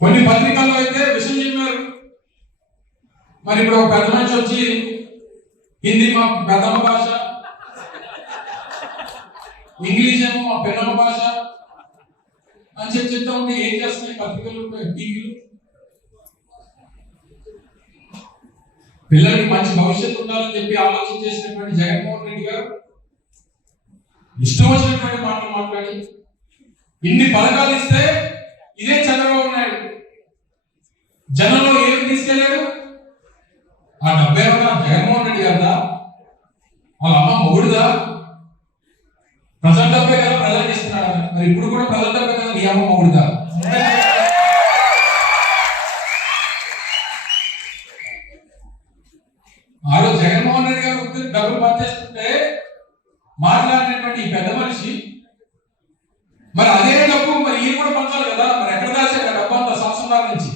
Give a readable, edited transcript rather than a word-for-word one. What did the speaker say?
కొన్ని పత్రికల్లో అయితే విషయం చెప్పారు. మరి ఇప్పుడు ఒక పెద్ద మనిషి వచ్చి హిందీ మా పెద్దమ్మ భాష, ఇంగ్లీష్ ఏమో మా పెద్దమ్మ భాష అని చెప్పి చెప్తా ఉంటే ఏం చేస్తున్నాయి పత్రికలు, టీవీలు? పిల్లలకి మంచి భవిష్యత్తు ఉండాలని చెప్పి ఆలోచన చేసినటువంటి జగన్మోహన్ రెడ్డి గారు ఇష్టం వచ్చినటువంటి మాటలు మాట్లాడి ఇన్ని పథకాలు ఇస్తే ఇదే చంద్రబాబు నాయుడు జనంలో ఏమి తీసుకెళ్ళాడు? ఆ డబ్బే జగన్మోహన్ రెడ్డి గారిదా? వాళ్ళ అమ్మ మొగుడుదా? ప్రజల డబ్బే కదా ప్రజలకు ఇస్తున్నాడు. మరి ఇప్పుడు కూడా ప్రజల డబ్బే కదా నీ అమ్మ మొగుడుదా? ఆ రోజు జగన్మోహన్ రెడ్డి గారు డబ్బులు పనిచేస్తుంటే మాట్లాడినటువంటి ఈ పెద్ద మనిషి మరి అదే డబ్బు మరి ఈయన కూడా పంచాలి కదా. మరి ఎక్కడ దాచారు ఆ డబ్బు అంతా సంవత్సరాల నుంచి?